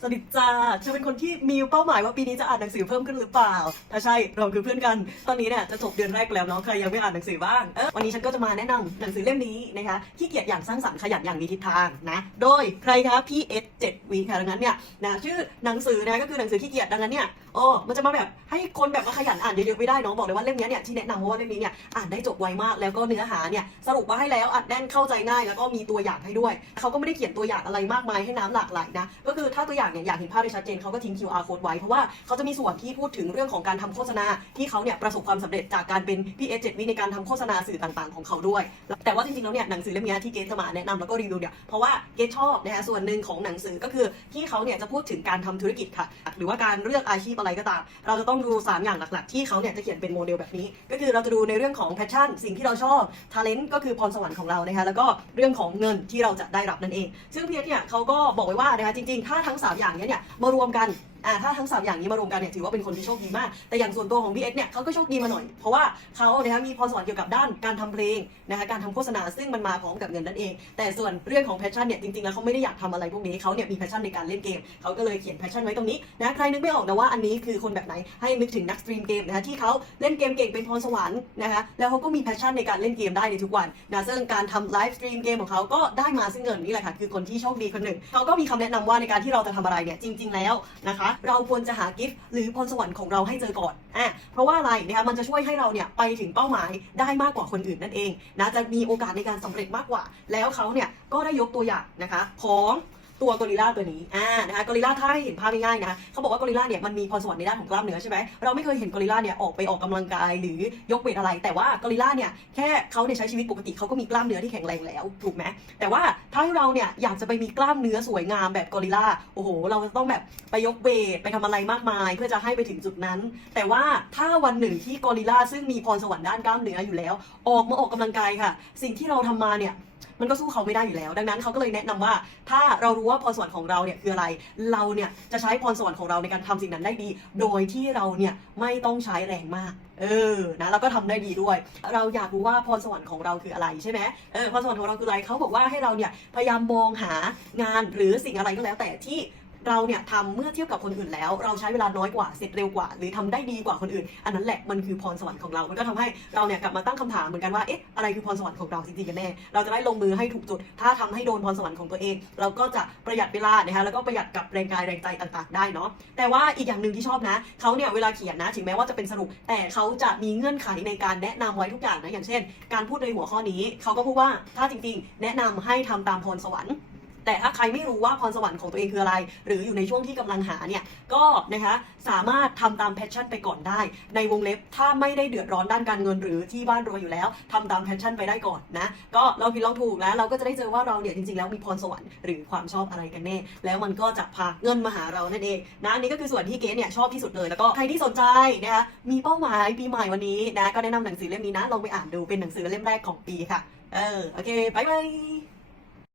สวัสดีจ้าจะเป็นคนที่มีเป้าหมายว่าปีนี้จะอ่านหนังสือเพิ่มขึ้นหรือเปล่า ถ้าใช่เราคือเพื่อนกัน ตอนนี้เนี่ยจะจบเดือนแรกแล้วเนาะใครยังไม่อ่านหนังสือบ้างเออวันนี้ฉันก็จะมาแนะนำหนังสือเล่มนี้นะคะขี้เกียจอย่างสร้างสรรค์ขยันอย่างมีทิศทางนะโดยใครคะพี่เอสเจ็ดวีค่ะดังนั้นเนี่ยนะชื่อหนังสือนะก็คือหนังสือขี้เกียจดังนั้นเนี่ยโอ้มันจะมาแบบให้คนแบบว่าขยันอ่านเยอะๆไม่ได้เนาะบอกเลยว่าเล่มนี้เนี่ยที่แนะนำเพราะว่าเล่มนี้เนี่ยอ่านได้จบไวมาก แล้วก็เนื้อหาเนี่ยสรุปมาให้แล้วอัดแน่นเข้าใจง่าย แล้วก็มีตัวอย่างให้ด้วยเขาก็ไม่ได้เขียนตัวอย่างอะไรมากมายให้น้ำหลากหลายนะก็คือถ้าตัวอย่างเนี่ยอยากเห็นภาพได้ชัดเจนเขาก็ทิ้ง QR code ไว้ เพราะว่าเขาจะมีส่วนที่พูดถึงเรื่องของการทำโฆษณาที่เขาเนี่ยประสบความสำเร็จจากการเป็น PS 7 วิในการทำโฆษณาสื่อต่างๆ ของเขาด้วย แต่ว่าจริงๆแล้วเนี่ยหนังสือเล่มนี้ที่เกสจะมาแนะนำแล้วก็รีวิวเนี่ยเพราะว่าเกสชอบนะคะส่วนหนึ่งของหนังสือก็คือที่เขาเนี่ยจะพูดถึงการทำธุรกิจค่ะ หรือว่าการเลือกอาชีพอะไรก็ตาม เราจะต้องดู 3 อย่างหลักๆ ที่เขาเนี่ยจะเขียนเป็นโมเดลแบบนี้ ก็คือเราจะดูในเรื่องของแพชชั่นสิ่งที่เราชอบ talent ก็คือพรสวรรค์ของเรานะคะแล้วก็เรื่องของเงินที่เราจะได้รับนั่นเอง ซึ่งพีเอสเนี่ยเขาก็บอกไว้ว่านะคะจริงๆถ้าทั้ง3อย่างเนี้เนี่ยมารวมกันอ่าถ้าทั้ง3อย่างนี้มารวมกันเนี่ยถือว่าเป็นคนที่โชคดีมาก แต่อย่างส่วนตัวของพีเอสเนี่ยเขาก็โชคดีมาหน่อย เพราะว่าเขานะคะมีพรสวรรค์เกี่ยวกับด้านการทำเพลงนะคะการทำโฆษณาซึ่งมันมาพร้อมกับเงินนั่นเอง แต่ส่วนเรื่องของแพชชั่นเนี่ยจริงๆแล้วเขาไม่ได้อยากทำอะไรพวกนี้เขาเนี่ยมีแพชชั่นในการเล่นเกมเขาก็เลยเขียนแพชชั่นไว้ตรงนี้นะใครนึกไม่ออกนะว่าอันนี้คือคนแบบไหนให้นึกถึงนักสตรีมเกมนะคะที่เขาเล่นเกมเก่งเป็นพรสวรรค์นะคะแล้วเขาก็มีแพชชั่นในการเล่นเกมได้ในทุกวันนะซึ่งการทำไลฟ์สตรีมเกมของเขาก็ได้มาซึ่งเงินนี่แหละค่ะคือคนที่โชคดีคนหนึ่งเขาก็มีคำแนะนำว่าในการที่เราจะทำอะไรเนี่ยจริง ๆแล้วนะคะเราควรจะหากิฟต์หรือพรสวรรค์ของเราให้เจอก่อนอะเพราะว่าอะไรนะคะมันจะช่วยให้เราเนี่ยไปถึงเป้าหมายได้มากกว่าคนอื่นนั่นเองนะจะมีโอกาสในการสำเร็จมากกว่า แล้วเขาเนี่ยก็ได้ยกตัวอย่างนะคะของ ตัวกอริลลาตัวนี้อ่านะคะกอริลลาถ้าให้เห็นภาพง่ายๆนะเขาบอกว่ากอริลลาเนี่ยมันมีพรสวรรค์ในด้านของกล้ามเนื้อใช่ไหมเราไม่เคยเห็นกอริลลาเนี่ยออกไปออกกำลังกายหรือยกเวทอะไร แต่ว่ากอริลลาเนี่ยแค่เขาเนี่ยใช้ชีวิตปกติเขาก็มีกล้ามเนื้อที่แข็งแรงแล้วถูกไหมแต่ว่าถ้าเราเนี่ยอยากจะไปมีกล้ามเนื้อสวยงามแบบกอริลลาโอ้โห เราจะต้องแบบไปยกเวทไปทำอะไรมากมาย เพื่อจะให้ไปถึงจุดนั้น แต่ว่าถ้าวันหนึ่งที่กอริลลาซึ่งมีพรสวรรค์ด้านกล้ามเนื้ออยู่แล้ว ออกมาออกกำลังกายค่ะ สิ่งที่เราทำมาเนี่ย มันก็สู้เขาไม่ได้อยู่แล้ว ดังนั้นเขาก็เลยแนะนำว่า ถ้าเรารู้ว่าพรสวรรค์ของเราเนี่ยคืออะไร เราเนี่ยจะใช้พรสวรรค์ของเราในการทำสิ่งนั้นได้ดี โดยที่เราเนี่ยไม่ต้องใช้แรงมาก เออ นะแล้วก็ทำได้ดีด้วย เราอยากรู้ว่าพรสวรรค์ของเราคืออะไรใช่ไหมเออพรสวรรค์ของเราคืออะไรเขาบอกว่าให้เราเนี่ยพยายามมองหางานหรือสิ่งอะไรก็แล้วแต่ที่ เราเนี่ยทำเมื่อเทียบกับคนอื่นแล้ว เราใช้เวลาน้อยกว่าเสร็จเร็วกว่า หรือทำได้ดีกว่าคนอื่น อันนั้นแหละมันคือพรสวรรค์ของเรา มันก็ทำให้เราเนี่ยกลับมาตั้งคำถามเหมือนกันว่าเอ๊ะอะไรคือพรสวรรค์ของเราจริงๆกันแน่เราจะได้ลงมือให้ถูกจุด ถ้าทำให้โดนพรสวรรค์ของตัวเอง เราก็จะประหยัดเวลานะคะแล้วก็ประหยัดกับแรงกายแรงใจต่างๆ ได้เนาะแต่ว่าอีกอย่างหนึ่งที่ชอบนะเขาเนี่ยเวลาเขียนนะถึงแม้ว่าจะเป็นสรุป แต่เขาจะมีเงื่อนไขในการแนะนำไว้ทุกอย่างนะอย่างเช่น การพูดในหัวข้อนี้เขาก็พูดว่าถ้าจริง ๆ แนะนำให้ทำตามพรสวรรค์ แต่ถ้าใครไม่รู้ว่าพรสวรรค์ของตัวเองคืออะไร หรืออยู่ในช่วงที่กำลังหาเนี่ยก็นะคะสามารถทำตามแพชชั่นไปก่อนได้ ในวงเล็บถ้าไม่ได้เดือดร้อนด้านการเงินหรือที่บ้านรวยอยู่แล้วทำตามแพชชั่นไปได้ก่อนนะก็เราผิดลองถูกแล้วเราก็จะได้เจอว่าเราเนี่ยจริงๆ แล้วมีพรสวรรค์หรือความชอบอะไรกันแน่แล้วมันก็จะพาเงินมาหาเรานั่นเองนะนี่ก็คือส่วนที่เกสเนี่ยชอบที่สุดเลยแล้วก็ใครที่สนใจนะคะมีเป้าหมายปีใหม่วันนี้นะก็แนะนำหนังสือเล่มนี้นะลองไปอ่านดูเป็นหนังสือเล่มแรกของปีค่ะเออโอเคบายบาย